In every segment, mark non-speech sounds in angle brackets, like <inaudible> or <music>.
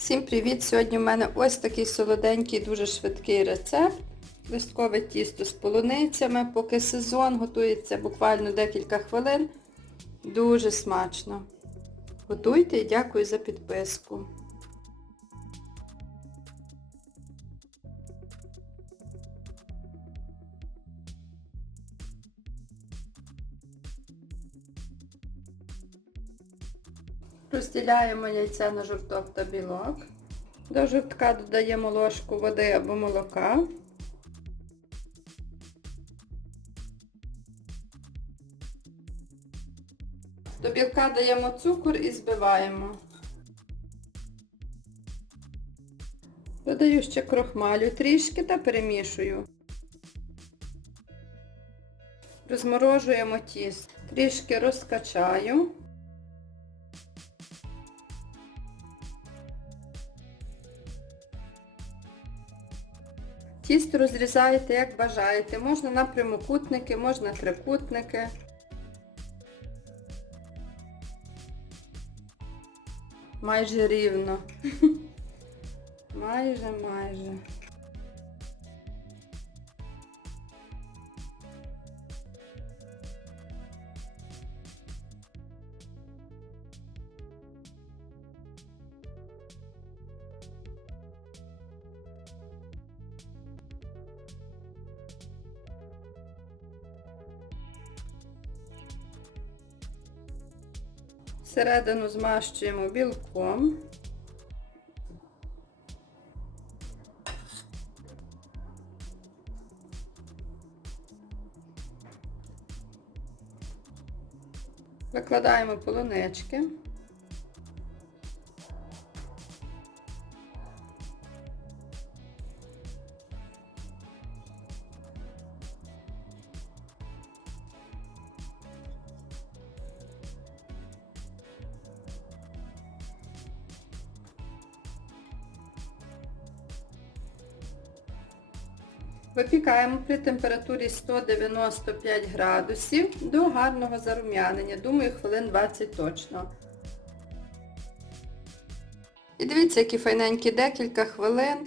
Всім привіт! Сьогодні в мене ось такий солоденький, дуже швидкий рецепт. Листкове тісто з полуницями, поки сезон готується буквально декілька хвилин. Дуже смачно. Готуйте і дякую за підписку. Розділяємо яйця на жовток та білок. До жовтка додаємо ложку води або молока. До білка даємо цукор і збиваємо. Додаю ще крохмалю трішки та перемішую. Розморожуємо тісто. Трішки розкачаю. Тісто розрізаєте, як бажаєте. Можна на прямокутники, можна трикутники. Майже рівно. <laughs> Майже, майже. Середину змащуємо білком. Викладаємо полунички. Випікаємо при температурі 195 градусів до гарного зарум'янення. Думаю, хвилин 20 точно. І дивіться, які файненькі декілька хвилин.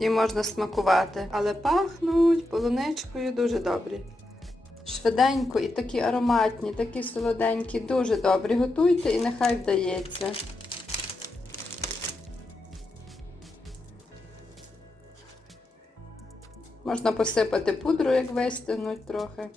І можна смакувати. Але пахнуть полуничкою дуже добрі. Швиденько і такі ароматні, такі солоденькі, дуже добрі. Готуйте і нехай вдається. Можна посипати пудру, як вистинуть трохи.